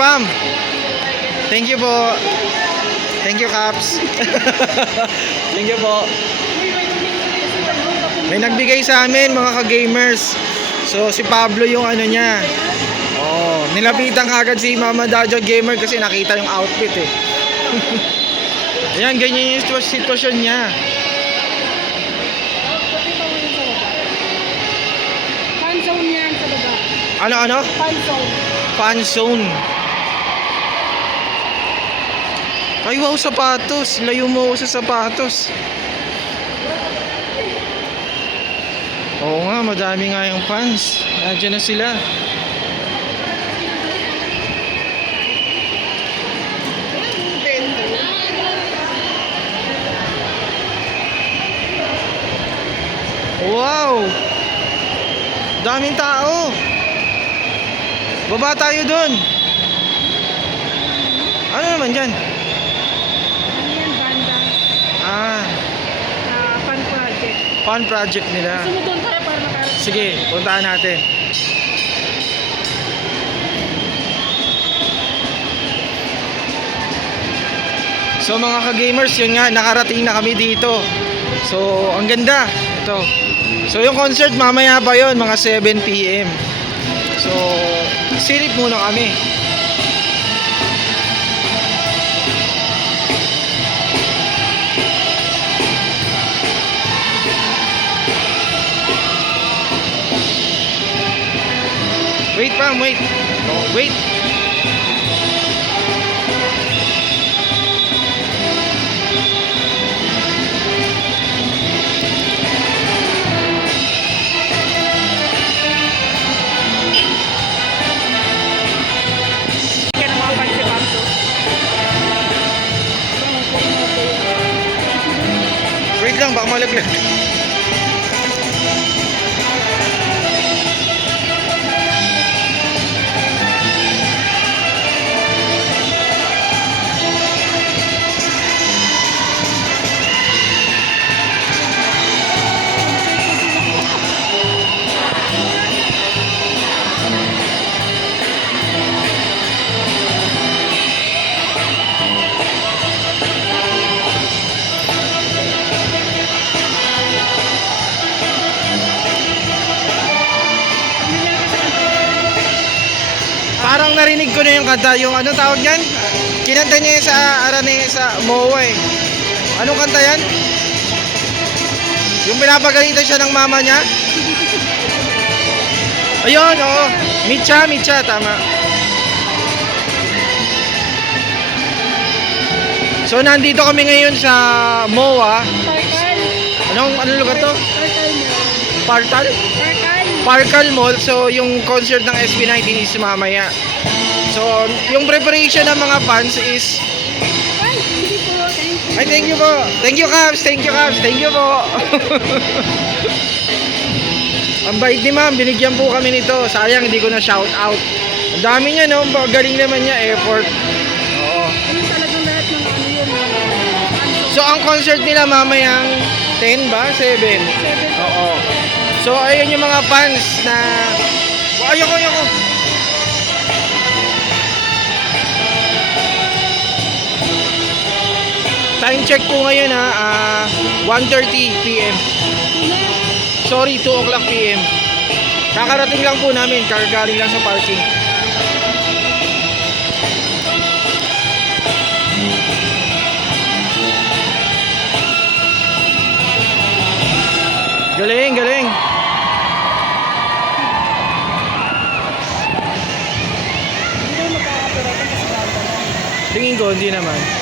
Pam. Thank you po. Thank you, Caps. Thank you po. May nagbigay sa amin, mga ka-gamers. So, si Pablo yung ano niya. Oh, nilapitan kagad si Mama Daja Gamer kasi nakita yung outfit eh. Ayan, ganyan yung sitwasyon niya. Fan zone yan sa baba. Ano? Fan zone. Fan zone. Ay, wow, sapatos. Layo mo ako sa sapatos. Oo nga, madami nga yung fans. Nandiyan na sila. Wow! Daming tao. Baba tayo dun. Ano naman dyan? Ano yan, banda? Fan project. Fun project nila. Gusto mo doon tayo para makarating? Sige, puntahan natin. So mga ka-gamers, yun nga, nakarating na kami dito. So, ang ganda. Ito. So, yung concert mamaya pa yun, mga 7 PM. So, silip muna kami. Wait, Pam, wait. Wait. Kaya nakapan si Pablo. Wait lang, baka malaglag. Parang narinig ko na yung kanta, yung ano tawag yan? Kinanta niya yun sa Arane, sa MOA eh. Anong kanta yan? Yung pinapagalitan siya ng mama niya? Ayun, oo. Micha, tama. So, nandito kami ngayon sa MOA. Anong lugar to? Partal? Parkal Mall. So, yung concert ng SB19 is mamaya. So, yung preparation ng mga fans is... Ay, thank you po. Thank you, Caps. Thank you, Caps. Thank you po. Ang bait ni ma'am. Binigyan po kami nito. Sayang, hindi ko na shout out. Ang dami niya, no? Galing naman niya. Effort. Oo. Talagang lahat ng ano yun. So, ang concert nila mamayang 10 ba? 7? Oo. So, ayun yung mga fans na... Ayoko. Time check po ngayon ha. 1:30 PM. Sorry, 2 o'clock PM. Kakarating lang po namin. Galing lang sa parking. Galing. Tingin ko, hindi naman.